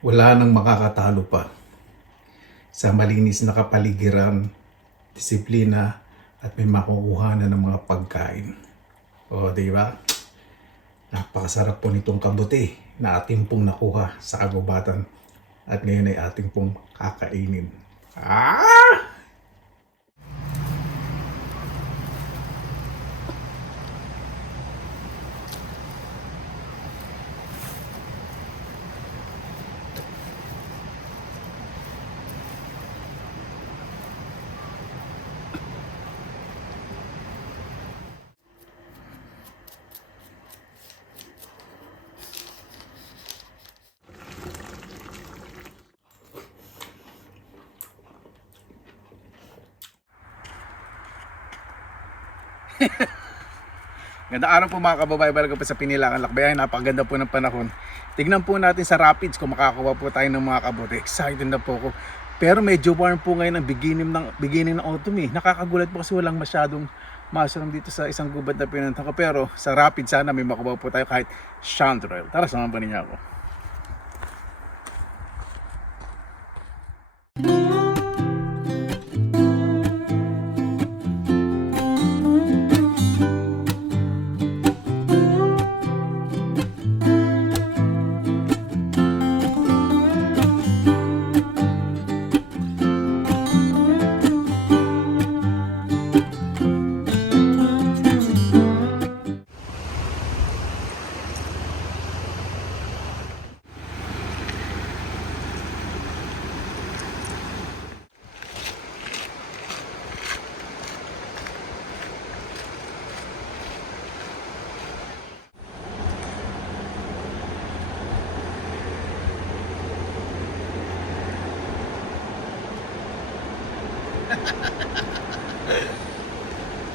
Wala nang makakatalo pa sa malinis na kapaligiran, disiplina at may makukuha na ng mga pagkain. O, di ba? Napakasarap po nitong kabuti na ating pong nakuha sa kagubatan at ngayon ay ating pong kakainin. Ah! Ganda araw po mga kababayan, balik po sa Pinilangan Lakbayan. Napakaganda po ng panahon. Tignan po natin sa Rapids kung makakakuha po tayo ng mga kabote. Excited na po ako. Pero medyo warm po ngayon ang beginning ng autumn eh. Nakakagulat po kasi walang masyadong mushroom dito sa isang gubat na pinunta ko. Pero sa Rapids sana may makuha po tayo kahit chanterelle. Tara, samahan pa ninyo ako.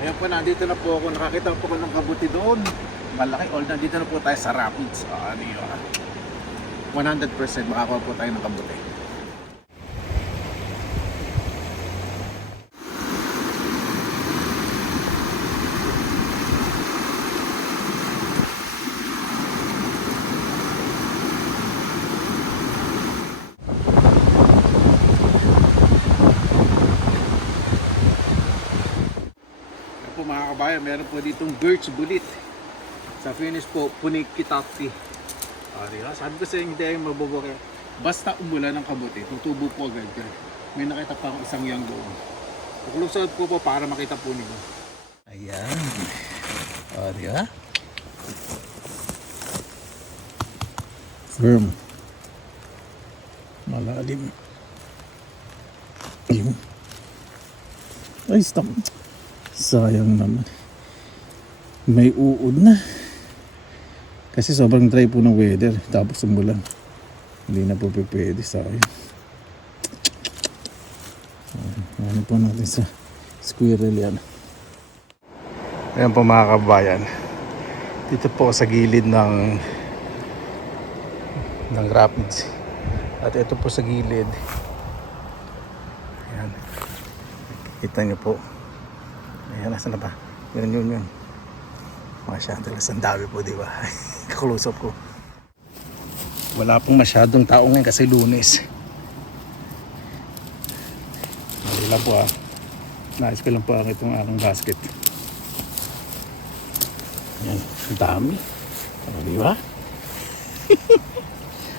Ayan po, nandito na po ako. Nakakita po ko ng kabuti doon. Malaki. All nandito na po tayo sa Rapids. Ano yun? 100% makakuha po tayo ng kabuti. Po mga kabayan, meron po ditong birch bulit. Sa finish po, punikitati. Diba? Sabi ko sa inyo, hindi ay mabubuhay. Basta umulan ng kabuti, tutubo po agad yan. May nakita pa akong isang yang doon. Kukulusad ko po para makita po ninyo. Ayan. O, di ba? Firm. Malalim. Ayun. Ay, stop. Sayang naman. May uod na. Kasi sobrang dry po ng weather. Tapos umulan. Hindi na po pwede. Sayang. Ano po natin sa squirrel yan. Ayan po mga kabayan. Dito po sa gilid ng rapids. At ito po sa gilid. Ayan. Kita nyo po. Ayan, nasa na ba? Yun. Masyadong ang dami po, di ba? Kakulusap ko. Wala pong masyadong tao ngayon kasi Lunes. Hindi lang po Nais ko lang po itong aking basket. Ayan, ang dami. O, di ba?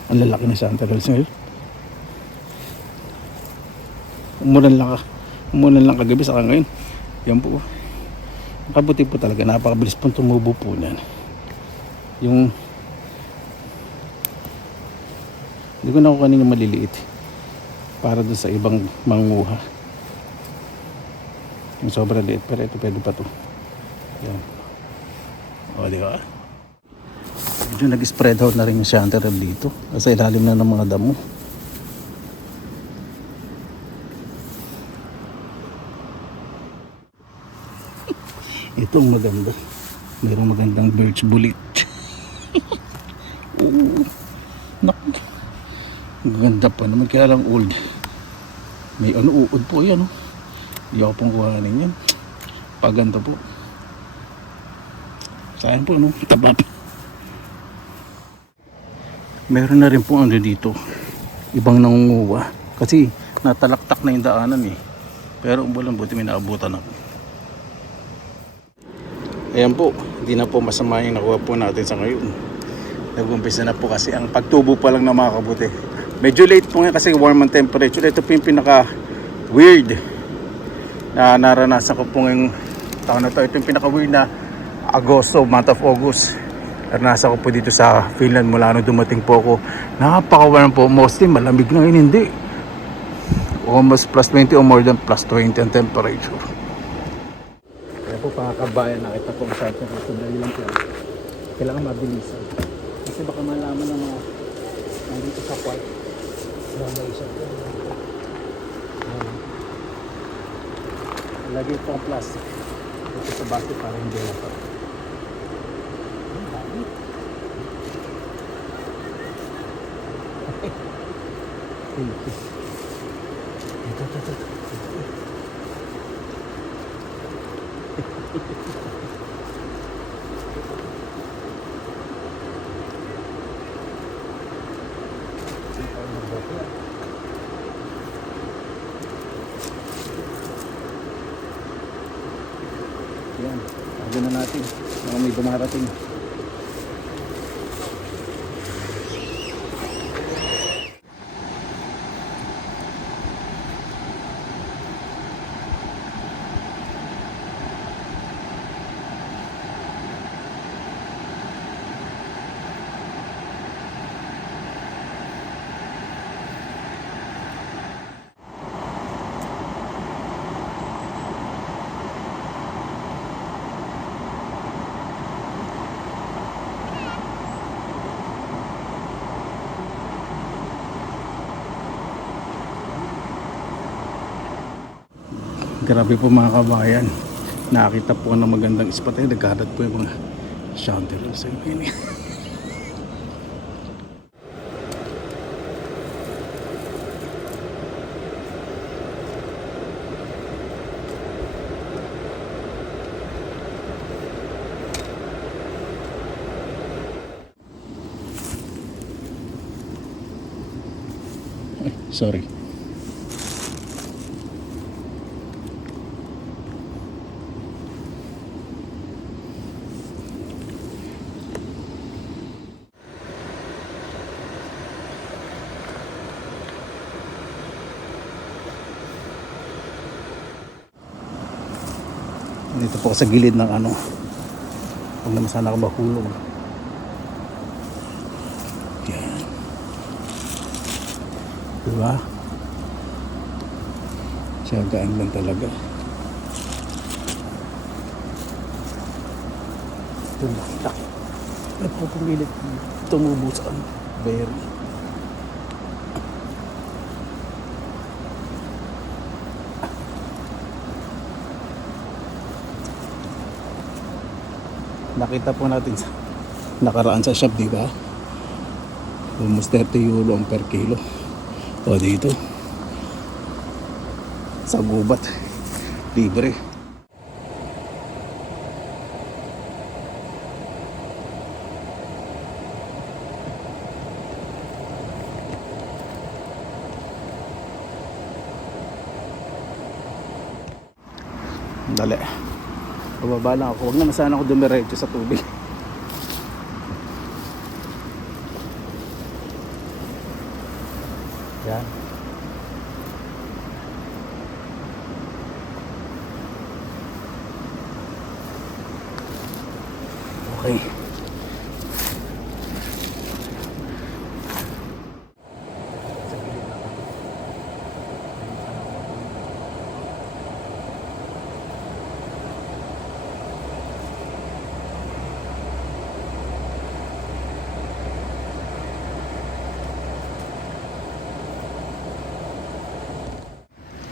Ang lalaki na chanterelles ngayon. Umulan lang kagabi saka ngayon. Yan po. Kabuti po talaga. Napakabilis pong tumubo po niyan. Yung hindi ko nakuha yung maliliit para doon sa ibang manguha. Yung sobrang liit. Pero ito pwede pa to. Yan. O, di ba? Medyo nag-spread out na rin yung chanterelle dito. Sa ilalim na ng mga damo. Itong maganda. Mayroong magandang birch bulit. Naku. Ganda pa naman. Kaya lang old. May uod po yan. Hindi ako pong kuhanin yan. Paganda po. Sayang po taba pa. Meron na rin po dito. ibang nangunguha. Kasi natalaktak na yung daanan eh. Pero umulan, buti may naabutan ako. Ayan po, hindi na po masama yung nakuha po natin sa ngayon. Nag-umpisa na po kasi ang pagtubo pa lang na mga kabuti. Medyo late po ngayon kasi warm ang temperature. Ito po yung pinaka weird na naranasan ko po ngayong taon na to. Ito yung pinaka weird na Agosto, month of August. Naranasan ko po dito sa Finland mula nung dumating po ako. Napaka-warm po, mostly malamig na yun, hindi. Almost plus 20 or more than plus 20 ang temperature. Kaya po mga kabayan, nakita ko sa atin ito dahil lang po. Kailangan mabilisan. Kasi baka malaman ng mga nandito sa park. Lagi ito ang plastic. Ito sa basket para hindi lapar. Yan, sabi na natin mga may dumarating. Grabe po mga kabayan, nakakita po ng magandang spot ay nagkahalat po yung mga shelter sa inyo. Sorry. Dito po sa gilid ng ano. Huwag naman sana ako mahulog. Yan. Diba? Siyagaan lang talaga. Tumatak. Nagpupumilit tumubo sa ano. Berry. Nakita po natin sa nakaraan sa shop, di ba? Almost 30 euro ang per kilo. O dito sa gubat libre. Dali. Bababa lang ako. Huwag naman sana ako dumiretso sa tubig. Yan. Okay.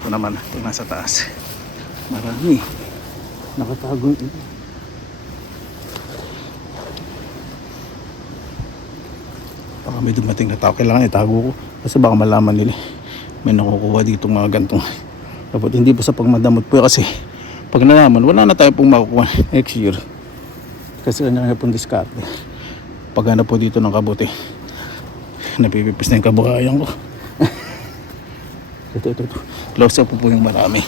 Ito naman, ito nasa taas. Marami. Nakatago ito. Baka may dumating na tao. Kailangan itago ko. Kasi baka malaman nila. May nakukuha dito mga gantong. Dapat hindi po sa pagmadamot po kasi pag nalaman, wala na tayo pong makukuha next year. Kasi kanya nga pong diskarte. Pag ano po dito ng kabuti. Napipipis na yung kabuhayan ko. Ito. Close up po yung marami.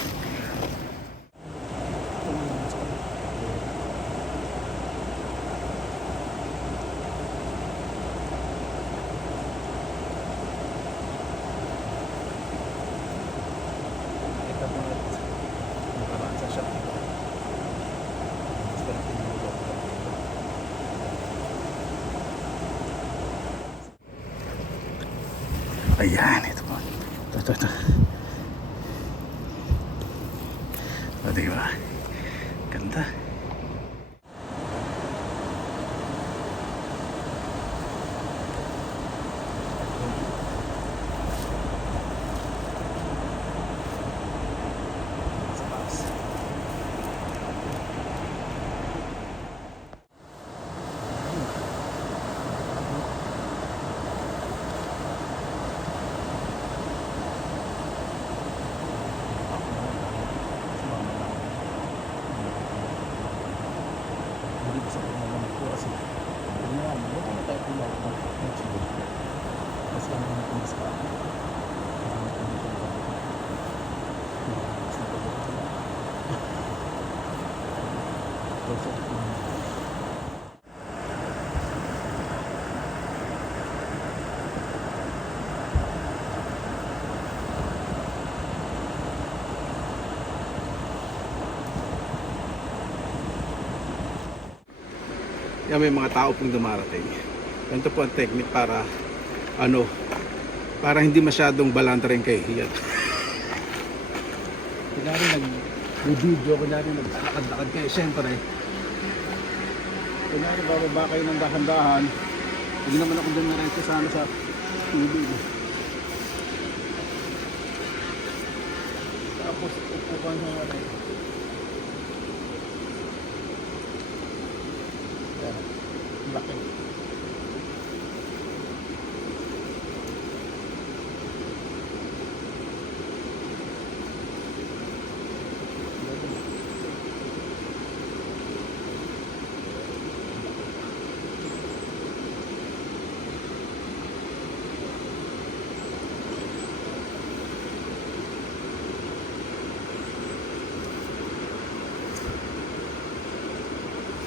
Ayan, ito po. Ito. O, diba? Ganda. Yan, may mga tao pong dumarating. Ganito po ang technique para para hindi masyadong balanta rin kayo. Yan. Kunyari nag-video, kunyari naglalakad-lakad kayo, syempre. Kunyari bababa kayo ng dahan-dahan. Hindi naman ako dun narin sana sa tubig. Tapos upukan sa mga laki.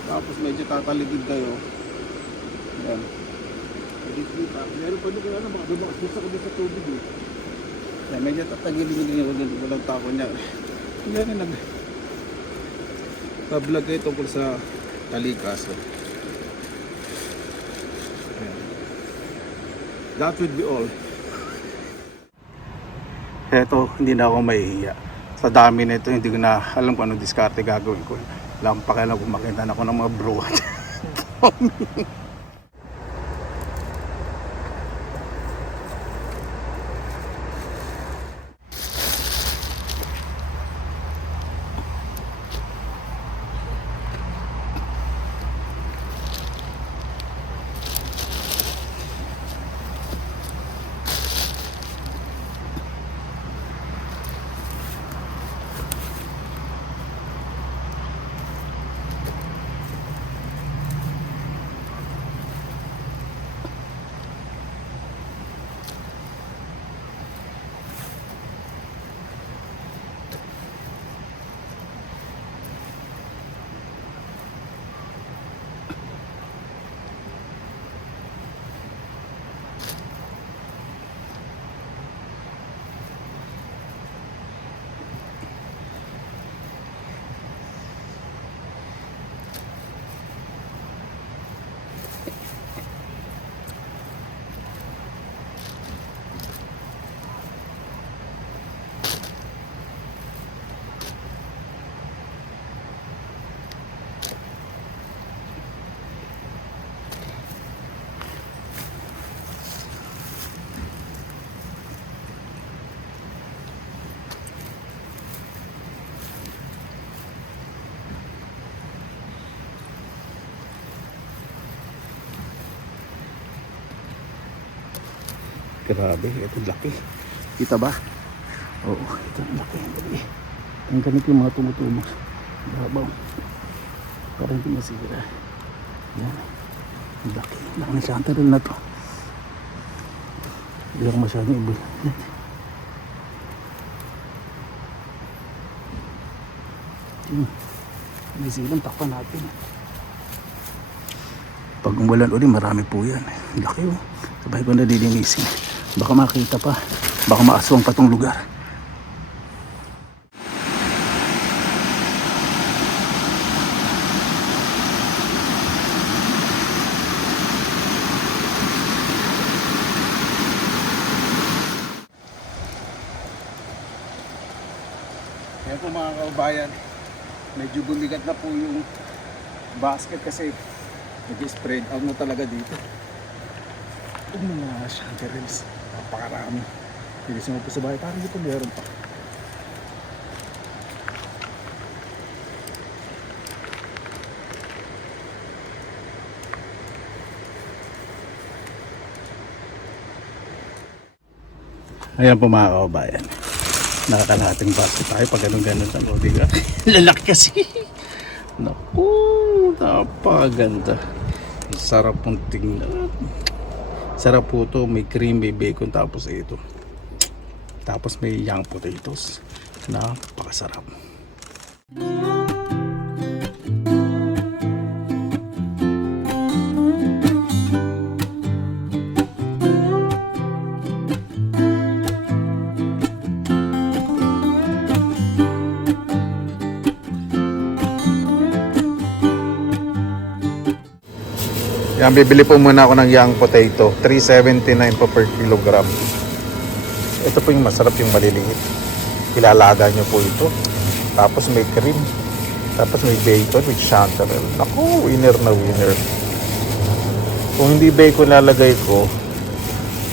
Tapos medyo tataligid kayo. Yan. Meron pa doon baka dumakas gusto ko doon sa tubig eh. Yan, medyo tatagilin ako doon. Walang tako niya. Yan na pa-vlog kayo tungkol sa Kalikaso. That would be all. Eto, hindi na ako mahihiya. Sa dami na ito, hindi ko na alam kung anong diskarte gagawin ko. Alam pa kailan kung makita na ako ng mga bro. Grabe, ito laki. Kita ba? Oo, ito laki. Ang ganito yung mga tumutulong. Babaw. Parang hindi masira. Yan. Ang laki. Laki ng shutter na to. Hindi ako masyadong iba. May silang takpan natin. Pag umulan ulit, marami po yan. Laki oh. Sabay ko na dilinisin. Baka makita pa. Baka maaswang pa tong lugar. Kaya po mga kaubayan, medyo bumigat na po yung basket kasi nag-spread out na talaga dito. Yung mga shanterels, napakarami. Bilisin mo po sa bahay, parang dito meron pa. Ayan po mga kaubayan. Nakakalahating basket tayo pag ganun-ganun sa lodi ka. Lalaki kasi. Naku, napaganda. Sarap pong tingnan. Sarap po ito. May cream, may bacon, tapos ito. Tapos may young potatoes. Napakasarap. Yan, bibili po muna ako ng young potato. 3.79 po per kilogram. Ito po yung masarap, yung maliliit. Ilalada nyo po ito. Tapos may cream. Tapos may bacon with chanterelle. Naku, winner na winner. Kung hindi bacon lalagay ko,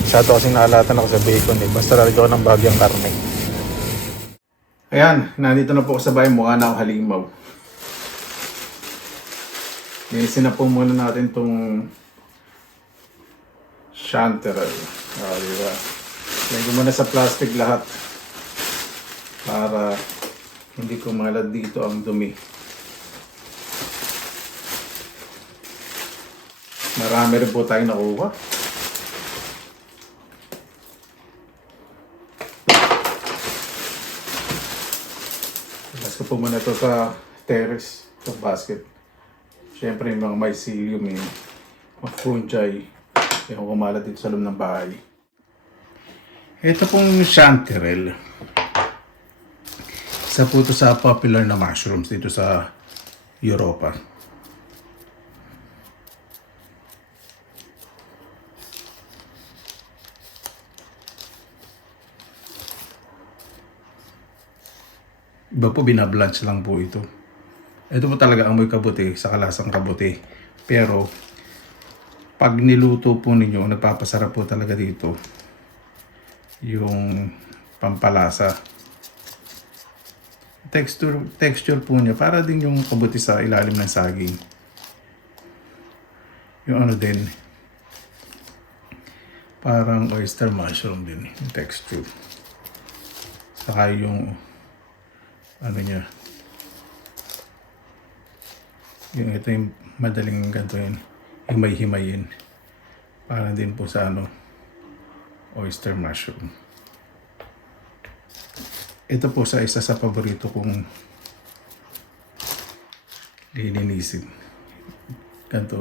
masyado kasi naalatan ako sa bacon eh. Basta lalagay ko ng bagyang karne. Ayan, nandito na po ako sa bahay. Mukha na ako halimaw. Linisin na po muna natin itong chanterelle. Diba? Lagyan ko muna sa plastic lahat para hindi kumalat dito ang dumi. Marami rin po tayong nakuha. Labas ko po muna ito sa terrace, sa basket. Siyempre yung mga mycelium, mga fungi, yung kumalat dito sa loob ng bahay. Ito pong chanterelle. Isa po ito sa popular na mushrooms dito sa Europa. Iba po, binablanch lang po ito. Ito po talaga amoy kabuti, sa kalasang kabuti. Pero, pag niluto po ninyo, nagpapasarap po talaga dito yung pampalasa. Texture po niya, para din yung kabuti sa ilalim ng saging. Yung ano din, parang oyster mushroom din, yung texture. Saka yung, ano niya, yung ito yung madaling ganito yun, himay-himayin. Parang din po sa ano, oyster mushroom. Ito po sa isa sa paborito kong lilinisin. Ganito.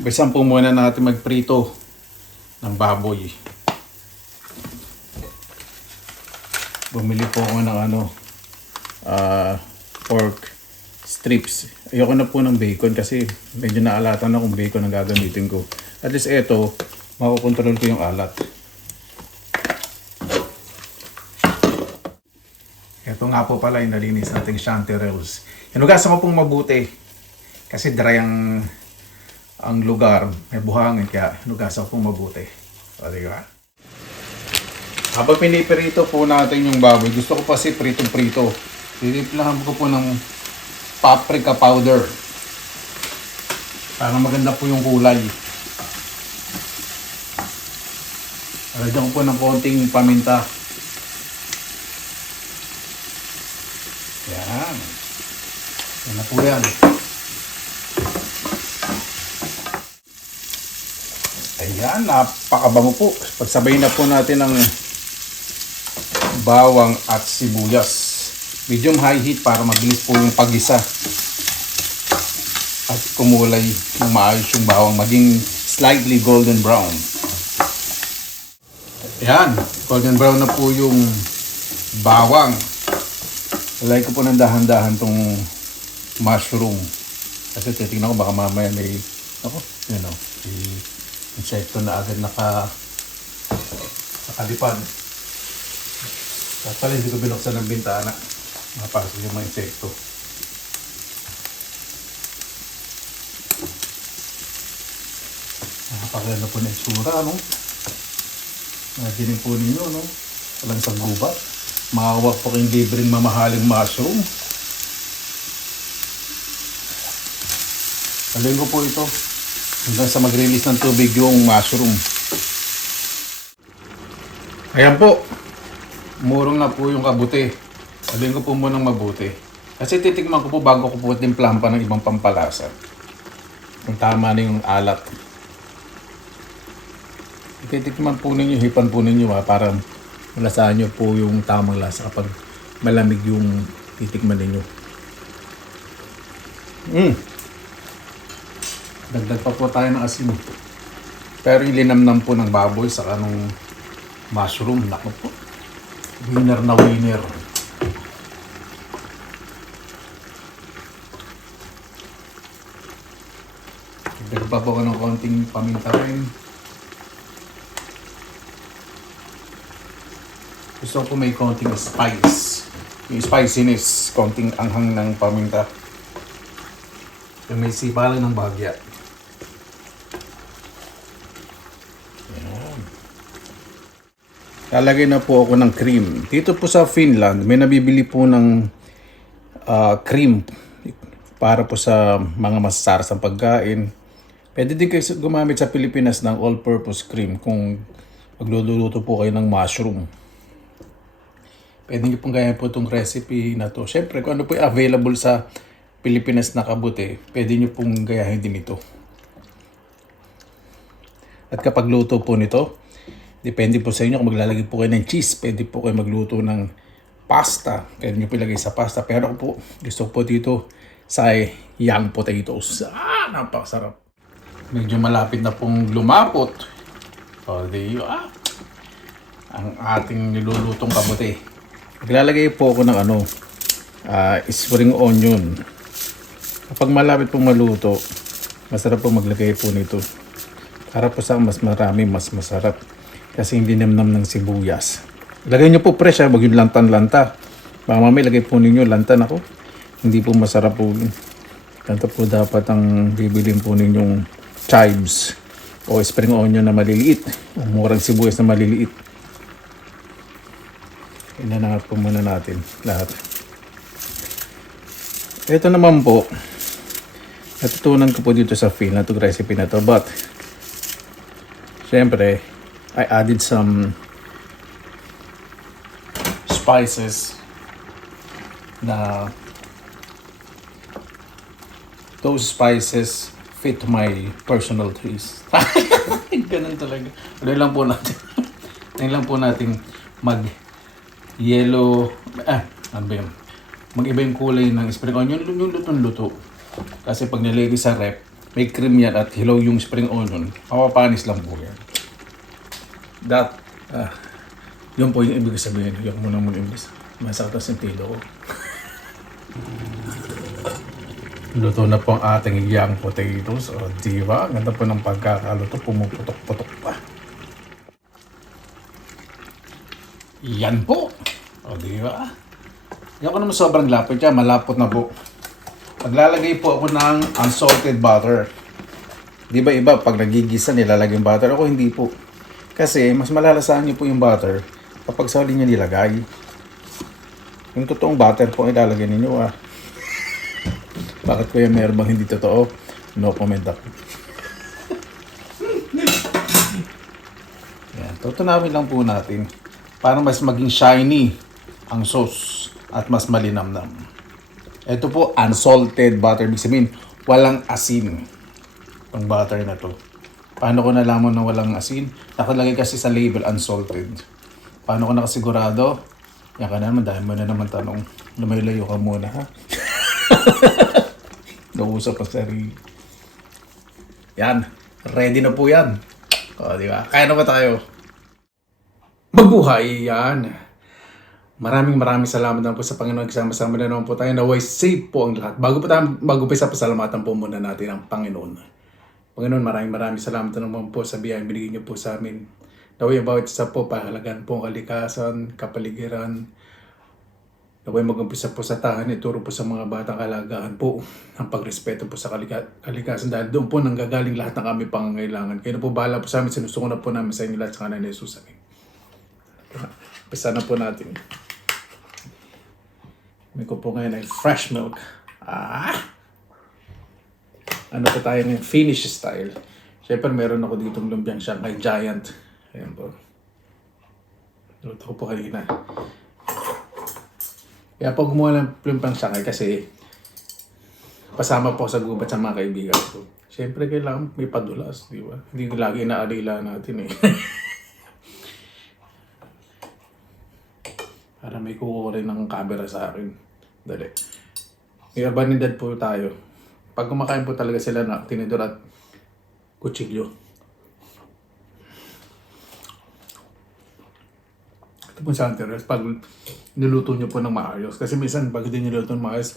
Bisan po muna natin magprito ng baboy. Bumili po ako ng pork strips. Ayoko na po ng bacon kasi medyo naalatan na kung bacon ang gagamitin ko. At least ito, makukontrol ko yung alat. Ito nga po pala yung nalinis nating chanterelles. Hinugasan ko pong mabuti kasi dry ang lugar, may buhangin, kaya hinugasan ko pong mabuti. O, diba? Habang piniprito po natin yung baboy, gusto ko kasi pritong-prito. Tiniplahan ko po ng paprika powder. Para maganda po yung kulay. Lagyan ko po ng konting paminta. Yan. Yan na po yan. Ayan, napakabango po. Pagsabay na po natin ng bawang at sibuyas. Medium high heat para mabilis po yung pag-isa. At kumulay ng maayos yung bawang. Maging slightly golden brown. Ayan, golden brown na po yung bawang. Alay ko po ng dahan-dahan tong mushroom. Kasi titignan ko baka mamaya may, ako, yun o, insekto na agad nakalipad. At pala hindi ko binuksan ng bintana. Mapasok yung mga insekto. Nakapaganda po na itsura, no? Naginin po ninyo, no? Walang sa gubat. Makakawa po kayong libreng mamahaling mushroom. Haluin ko po ito hanggang sa mag-release ng tubig yung mushroom. Ayan po. Murong na po yung kabuti. Haluin ko po munang mabuti. Kasi titikman ko po bago ko po timplahan pa ng ibang pampalasa. Kung tama na yung alat. Titikman po ninyo, hipan po ninyo para malasahan nyo po yung tamang lasa kapag malamig yung titikman ninyo. Dagdag pa po tayo ng asin. Pero yung linamnam po ng baboy sa kanong mushroom. Naku po. Winner na winner. Dagdag pa po ko ng konting paminta rin. Gusto ko may konting spice. Yung spiciness, konting anghang ng paminta. Yung may sipalan ng bagya. Ayan. Lalagay na po ako ng cream. Dito po sa Finland, may nabibili po ng cream para po sa mga masasarasang pagkain. Pwede din kayo gumamit sa Pilipinas ng all-purpose cream kung magluluto po kayo ng mushroom. Pwede nyo pong gaya po itong recipe na to. Siyempre, kung ano po yung available sa Pilipinas na kabuti, pwede nyo pong gayahin din ito. At kapag luto po nito, depende po sa inyo kung maglalagay po kayo ng cheese. Pwede po kayo magluto ng pasta. Pwede nyo po ilagay sa pasta. Pero po, gusto ko po dito sa young potatoes. Napakasarap. Medyo malapit na pong lumapot. O, ang ating nilulutong kabuti. Maglalagay po ako ng spring onion. Kapag malapit pong maluto, masarap po maglagay po nito. Para po sa mas marami, mas masarap. Kasi hindi namnam ng sibuyas. Lagay nyo po fresh, wag yung lantan-lanta. Baka mamaya lagay po ninyo lantan ako. Hindi po masarap po. Ganito po dapat ang bibilin po ninyong chives o spring onion na maliliit. O murang sibuyas na maliliit. Inanangat po muna natin lahat. Ito naman po, natutunan ko po dito sa Finland itong recipe na to. But, syempre, I added some spices na those spices fit my personal taste. Ganun talaga. Ano lang po natin. Tingnan lang po natin mag-yellow, ano ba yun? Mag-iba yung kulay ng spring onion, yung lutong-luto. Kasi pag nilagay sa rep, may cream yan at hilaw yung spring onion, mapapanis lang po yan. Yun po yung ibig sabihin. Yung muna mag-English. Masakit ang sentido ko. Luto na po ang ating young potatoes. O, diba? Ganda po ng pagkakaluto. Pumuputok-putok pa. Yan po. O, diba? Yan ko naman sobrang lapot yan. Malapot na po. Maglalagay po ako ng unsalted butter. Di ba iba, pag nagigisa nilalagay yung butter? Ako hindi po. Kasi mas malalasahan niyo po yung butter kapag sa huli niyo nilagay. Yung totoong butter po ilalagay ninyo. Bakit kaya meron bang hindi totoo? No comment ako. Yan, tutunawin lang po natin para mas maging shiny ang sauce at mas malinamnam. Ito po, unsalted butter. Ibig sabihin, walang asin ang butter na to. Paano ko nalaman na walang asin? Nakalagay kasi sa label, unsalted. Paano ko nakasigurado? Yan ka naman, dahil mo na naman tanong. Lumayo-layo ka muna, ha? Nausap pa sarili. Yan, ready na po yan. O, di ba? Kaya na ba tayo? Mabuhay yan! Maraming salamat na po sa Panginoon. Kasama-sama na naman po tayo. Naway safe po ang lahat. Bago po tayo mag-upisa, pasalamatan po muna natin ang Panginoon. Panginoon, maraming salamat na naman po sa biyayang binigay niyo po sa amin. Naway ang bawat isa po, pahalagan po ang kalikasan, kapaligiran. Naway mag-umpisa po sa tahan, ituro po sa mga batang kalagaan po ang pagrespeto po sa kalikasan. Dahil doon po nanggagaling lahat ng aming pangangailangan. Kaya na po bahala po sa amin, sinusungo na po namin sa inyo lahat sa kanan ni Jesus. Amen. Umpisa na po natin. May ko po ngayon ay fresh milk. Ano po tayo ng Finnish style. Siyempre meron ako ditong lumpiang Shanghai Giant. Ayan po. Luto ko po kanina. Kaya po gumawa ng lumpiang Shanghai kasi pasama po sa gubat sa mga kaibigan ko. Siyempre kailangan may padulas, di ba? Hindi lagi inaalila natin eh. Para may kukuha rin ng camera sa akin. Dali. May abanidad po tayo. Pag kumakain po talaga sila na tinidor at kutsilyo. Ito po sa Anteres, pag niluto nyo po ng maayos. Kasi minsan pag hindi niluto ng maayos,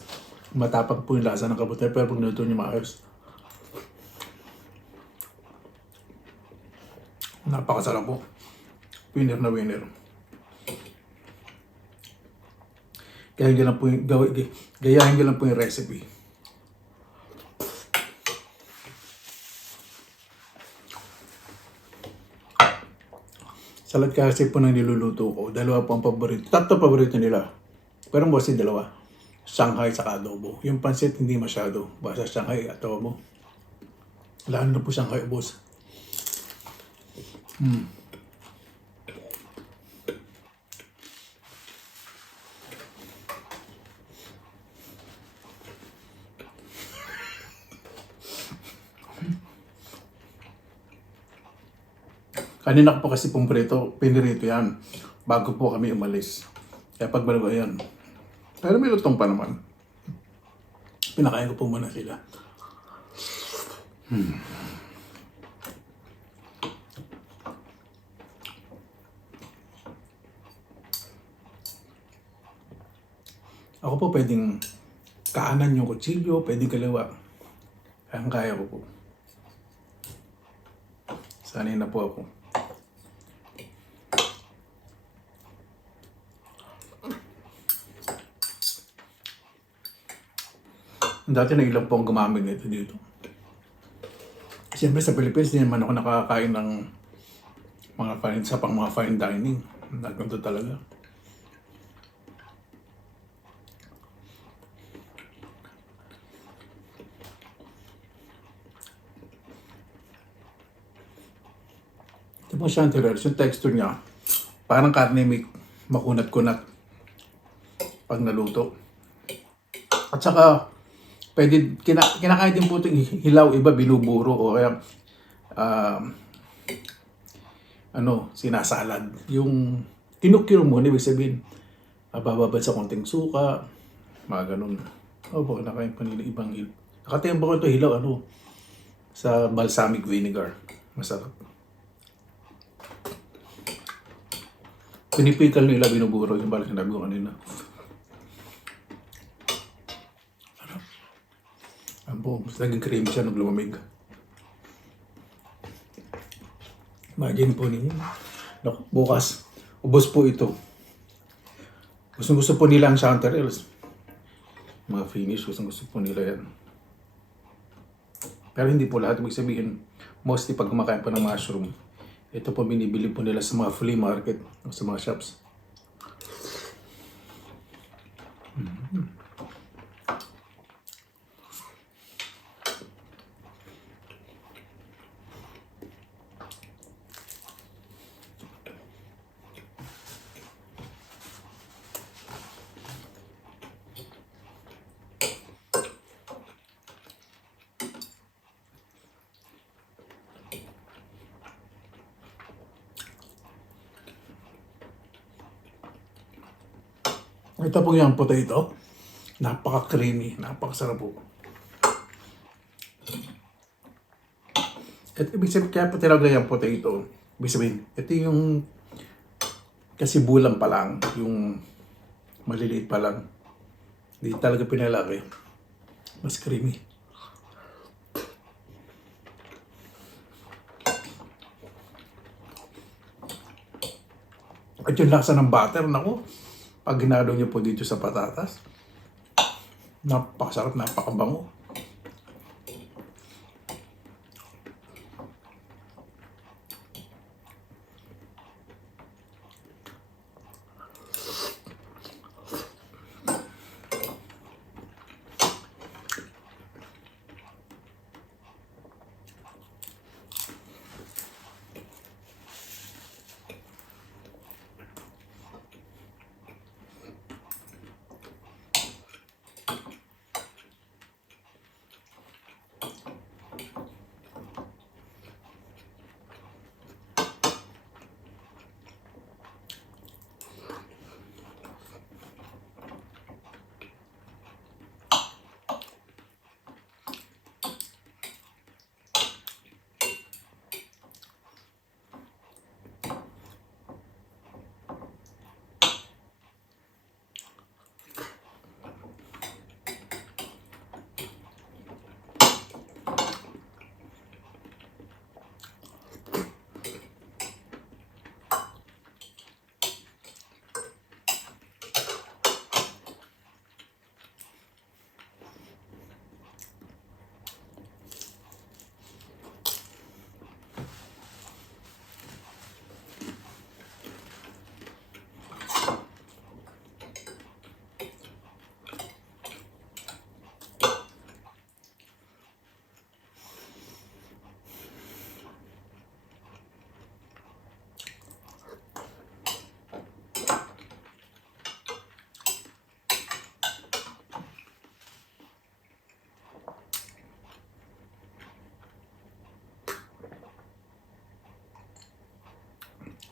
matapag po yung lasa ng kabutay. Pero pag niluto nyo maayos, napakasarap po. Winner na winner. Gayahin nyo lang po yung recipe. Salad kasi po nang niluluto ko. Dalawa po ang paborito. Tatlo paborito nila. Pero mostly dalawa. Shanghai sa adobo. Yung pansit hindi masyado. Basta Shanghai adobo. Lalo na po Shanghai boss. Kanina ko po kasi pinirito yan bago po kami umalis. Kaya pagbalik yan. Pero may lutong pa naman. Pinakain ko po muna sila. Ako po pwedeng kaanan yung kutsilyo, pwedeng kaliwa. Kaya ko po. Sanay na po ako. Dati na ilang po ang gumamit nito dito. Siyempre sa Philippines, hindi naman ako nakakain ng mga fine dining. Nagkanto talaga. Ito po siya, yung texture niya, parang karne may makunat-kunat pag naluto. At saka, pwede, kinakain din po ito hilaw, iba binuburo o kaya sinasalad. Yung kinukiro mo, ibig sabihin, bababad sa konting suka, mga ganun. Opo, kinakain pa nila ibang hilaw. Nakatayang ko ito hilaw, sa balsamic vinegar. Masarap. Pinipikal nila, binuburo yung balik sinabi ko kanina. Mas naging creamy siya nung lumamig. Imagine po ninyo. Bukas, ubos po ito. Gusto po nila ang chanterelles. Mga Finnish, gusto po nila yan. Pero hindi po lahat. Ibig sabihin, mostly pag kumakain po ng mushroom, ito po binibili po nila sa mga flea market o sa mga shops. Ito po yung potato. Napaka-creamy. Napakasarap po. At ibig sabihin, kaya po tinawag na yung potato. Ibig sabihin, ito yung kasi bulang pa lang. Yung maliliit pa lang. Hindi talaga pinalaki. Mas creamy. At yung lasa ng butter, naku, pag ginalo nyo po dito sa patatas, napakasarap, napakabango.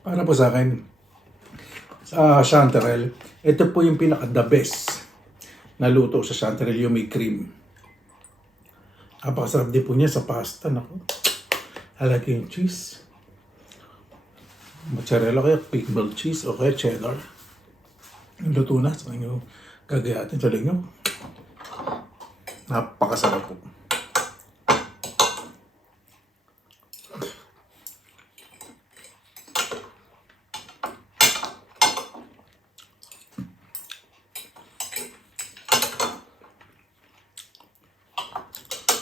Para po sa akin, sa chanterelle, ito po yung pinaka-the best na luto sa chanterelle, yung may cream. Napakasarap din po niya sa pasta. Naku. Halagi yung cheese. Mozzarella kaya, pickled cheese o kaya cheddar. Yung luto na sa inyo, gagayatin sa linyo. Napakasarap po.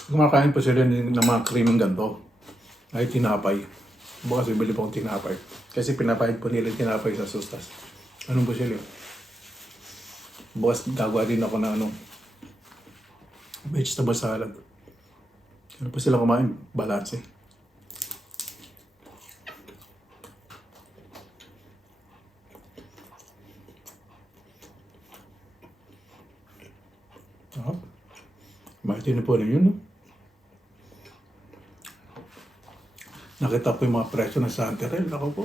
Kumakain po sila ng mga cream ng ganito. Ay tinapay. Bukas bibili po akong tinapay. Kasi pinapahid po nila tinapay sa sustas. Anong po sila? Bukas gagawa din ako ng vegetable salad. Ano po sila kumain? Balanse. Makita na po na yun, no? Nakita po yung mga presyo ng chanterelle. Ako po.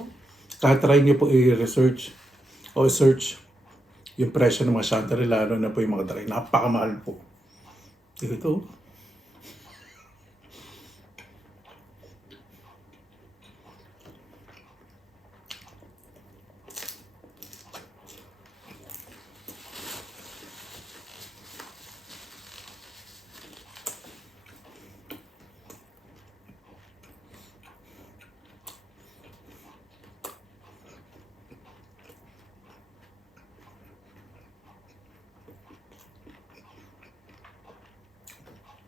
Kahit try niyo po i-research o search yung presyo ng mga chanterelle, lalo na po yung mga dry. Napakamahal po. Ito.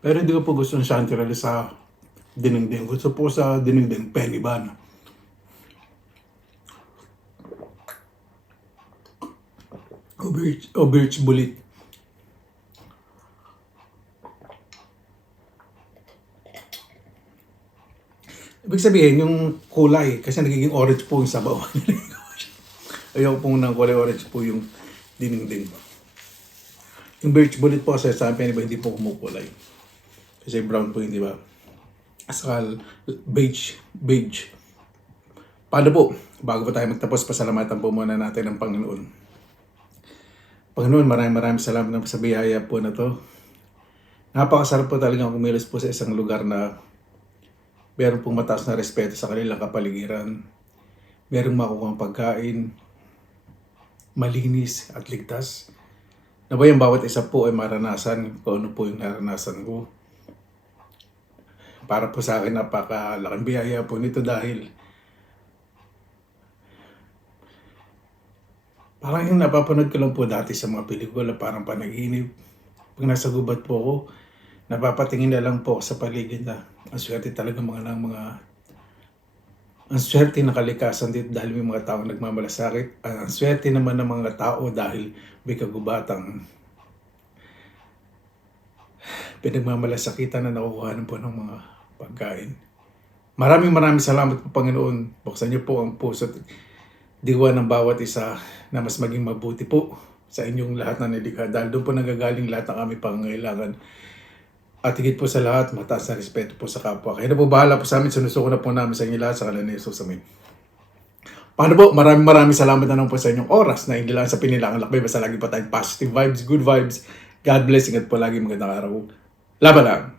Pero hindi ko po gusto ng chanterelle sa dinengdeng. Gusto po sa dinengdeng penny ban. O birch bulit. Ibig sabihin, yung kulay, kasi nagiging orange po yung sabaw. Ayaw po ng kulay orange po yung dinengdeng. Yung birch bullet po kasi sa penny ban, hindi po kumukulay. Kasi brown po yun, di ba? Asal, beige. Paano po? Bago pa tayo magtapos, pasalamatan po muna natin ang Panginoon. Panginoon, maraming salamat na sa biyaya po na to. Napakasarap po talagang kumilos po sa isang lugar na meron pong mataas na respeto sa kanilang kapaligiran. Merong makukuha pagkain, malinis at ligtas. Naway ang bawat isa po ay maranasan kung ano po yung naranasan ko. Para po sa akin napakalaking biyaya po nito dahil parang yung napapanood ko lang po dati sa mga pelikula, parang panaginip. Pag nasa gubat po ako, napapatingin na lang po ako sa paligid na ang swerte talaga ang swerte ng kalikasan dito dahil may mga taong nagmamalasakit. Ang swerte naman ng mga tao dahil may kagubatang pinagmamalasakitan na nakukuha po ng mga pagkain. Maraming salamat po Panginoon. Buksan niyo po ang puso at diwa ng bawat isa na mas maging mabuti po sa inyong lahat na nilikha dahil doon po nagagaling lahat ng aming pangangailangan. At higit po sa lahat, mataas na respeto po sa kapwa. Kaya na po bahala po sa amin, sinusuko na po namin sa inyo lahat sa kalan ni Jesus. Amen. Paano po? Maraming salamat na naman po sa inyong oras na hindi lang sa Pinilangan Lakbay. Basta lagi pa tayong positive vibes, good vibes. God bless. Ingat po lagi. Magandang araw. Laban lang.